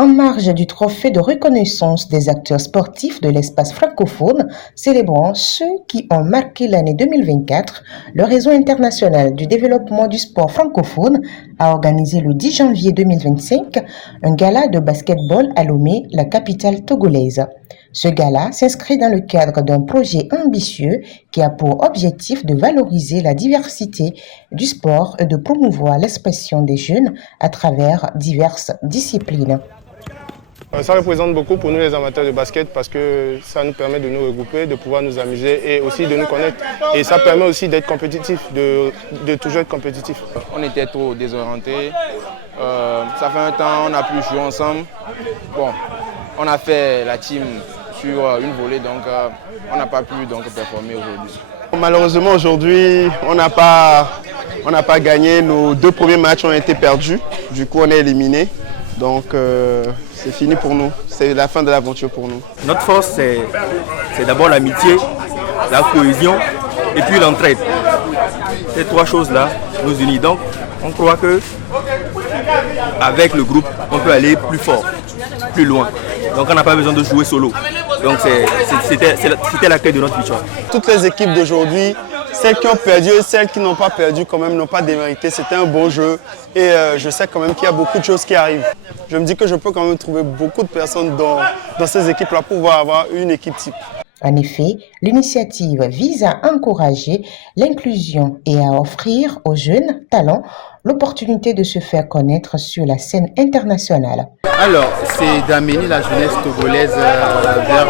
En marge du trophée de reconnaissance des acteurs sportifs de l'espace francophone, célébrant ceux qui ont marqué l'année 2024, le Réseau international du développement du sport francophone a organisé le 10 janvier 2025 un gala de basketball à Lomé, la capitale togolaise. Ce gala s'inscrit dans le cadre d'un projet ambitieux qui a pour objectif de valoriser la diversité du sport et de promouvoir l'expression des jeunes à travers diverses disciplines. Ça représente beaucoup pour nous les amateurs de basket parce que ça nous permet de nous regrouper, de pouvoir nous amuser et aussi de nous connaître. Et ça permet aussi d'être compétitif, de toujours être compétitif. On était trop désorientés. Ça fait un temps, on n'a plus joué ensemble. Bon, on a fait la team sur une volée, donc on n'a pas pu performer aujourd'hui. Malheureusement aujourd'hui, on n'a pas gagné. Nos 2 premiers matchs ont été perdus. Du coup, on est éliminé. Donc c'est fini pour nous. C'est la fin de l'aventure pour nous. Notre force, c'est d'abord l'amitié, la cohésion et puis l'entraide. Ces 3 choses-là nous unissent. Donc on croit que avec le groupe, on peut aller plus fort, plus loin. Donc on n'a pas besoin de jouer solo. Donc c'était la clé de notre victoire. Toutes les équipes d'aujourd'hui, celles qui ont perdu et celles qui n'ont pas perdu quand même n'ont pas démérité. C'était un beau jeu et je sais quand même qu'il y a beaucoup de choses qui arrivent. Je me dis que je peux quand même trouver beaucoup de personnes dans ces équipes-là pour pouvoir avoir une équipe type. En effet, l'initiative vise à encourager l'inclusion et à offrir aux jeunes talents l'opportunité de se faire connaître sur la scène internationale. Alors, c'est d'amener la jeunesse togolaise vers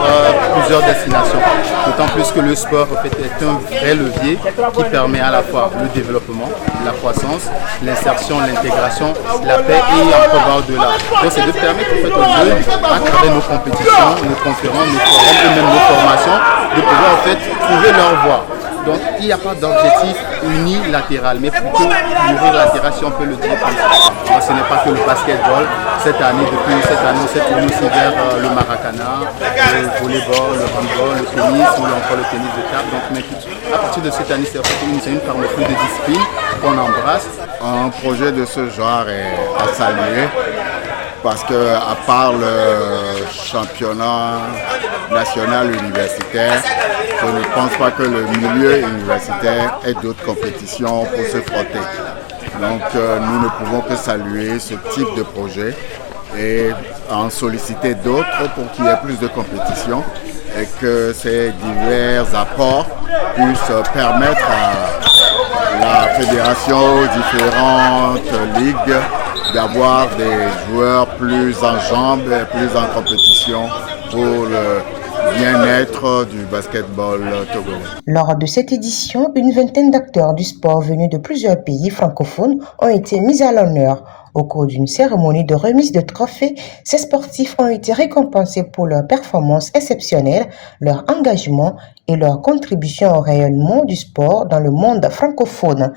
plusieurs destinations. D'autant plus que le sport en fait, est un vrai levier qui permet à la fois le développement, la croissance, l'insertion, l'intégration, la paix et encore au-delà. Donc c'est de permettre en fait, aux jeunes, à travers nos compétitions, nos conférences, nos forums et même nos formations, de pouvoir en fait trouver leur voie. Donc il n'y a pas d'objectif unilatéral, mais plutôt plurilatéral si on peut le dire comme ça. Donc, ce n'est pas que le basketball. Cette année, on s'est tourné aussi vers le maracana, le volleyball, le handball, le tennis ou encore le tennis de table. Donc, mais à partir de cette année, c'est une panoplie de disciplines qu'on embrasse. Un projet de ce genre est à saluer. Parce qu'à part le championnat national universitaire, je ne pense pas que le milieu universitaire ait d'autres compétitions pour se frotter. Donc nous ne pouvons que saluer ce type de projet et en solliciter d'autres pour qu'il y ait plus de compétitions et que ces divers apports puissent permettre à la fédération aux différentes ligues d'avoir des joueurs plus en jambes et plus en compétition pour le bien-être du basketball togolais. Lors de cette édition, une vingtaine d'acteurs du sport venus de plusieurs pays francophones ont été mis à l'honneur. Au cours d'une cérémonie de remise de trophées, ces sportifs ont été récompensés pour leurs performances exceptionnelles, leur engagement et leur contribution au rayonnement du sport dans le monde francophone.